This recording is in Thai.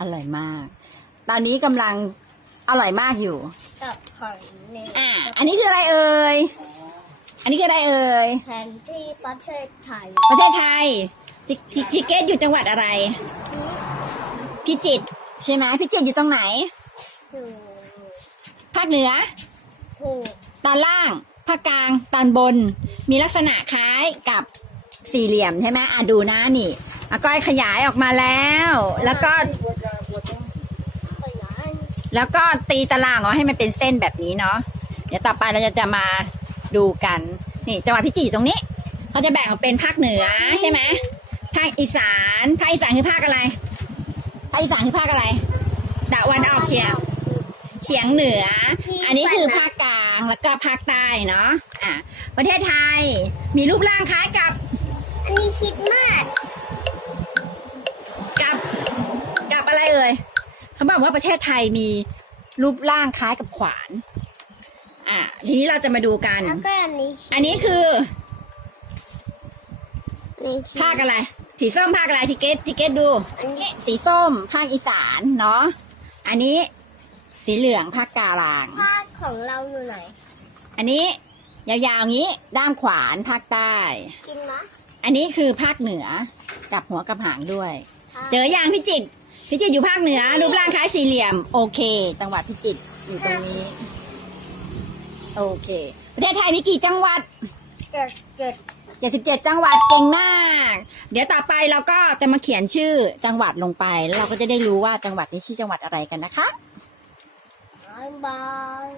อร่อยมาก ตอนนี้กำลังอร่อยมากอยู่ กับของในอ่า อันนี้คืออะไรเอ่ย อันนี้คืออะไรเอ่ย แผนที่ประเทศไทยประเทศไทยทิทิทิเกตอยู่จังหวัดอะไรพิจิตรใช่ไหมพิจิตรอยู่ตรงไหนถูกภาคเหนือ ถูกตอนล่าง ภาคกลาง ตอนบน มีลักษณะคล้ายกับสี่เหลี่ยมใช่ไหมอะดูนะนี่อาก้อยขยายออกมาแล้ว แล้วก็ขยาย แล้วก็ตีตารางออกให้มันเป็นเส้นแบบนี้เนาะเดี๋ยวต่อไปเราจะจะมาดูกัน นี่จังหวัดพิจิตรตรงนี้เขาจะแบ่งออกเป็นภาคเหนือใช่ไหมภาคอีสานภาคอีสานคือภาคอะไรภาคอีสานคือภาคอะไรตะวันออกเฉียงเฉียงเหนือ อันนี้คือภาคกลางแล้วก็ภาคใต้เนาะอะประเทศไทยมีรูปร่างคล้ายกับ เขาบอกว่าประเทศไทยมีรูปร่างคล้ายกับขวาน อะทีนี้เราจะมาดูกัน แล้วก็อันนี้อันนี้คือนี่ภาคอะไร สีส้มภาคอะไรทิเกตทิเกตดู อันนี้สีส้มภาคอีสานเนาะ อันนี้สีเหลืองภาคกลาง ภาคของเราอยู่ไหน อันนี้ยาวๆอย่างนี้ด้ามขวานภาคใต้ กินมะอันนี้คือภาคเหนือกับหัวกับหางด้วย เจออย่างพิจิตร พิจิตรอยู่ภาคเหนือ รูปร่างคล้ายสี่เหลี่ยม โอเค จังหวัดพิจิตรอยู่ตรงนี้ โอเค ประเทศไทยมีกี่จังหวัดเจ็ดเจ็ด77จังหวัดเก่งมาก เดี๋ยวต่อไปเราก็จะมาเขียนชื่อจังหวัดลงไป แล้วเราก็จะได้รู้ว่าจังหวัดนี้ชื่อจังหวัดอะไรกันนะคะ บายบาย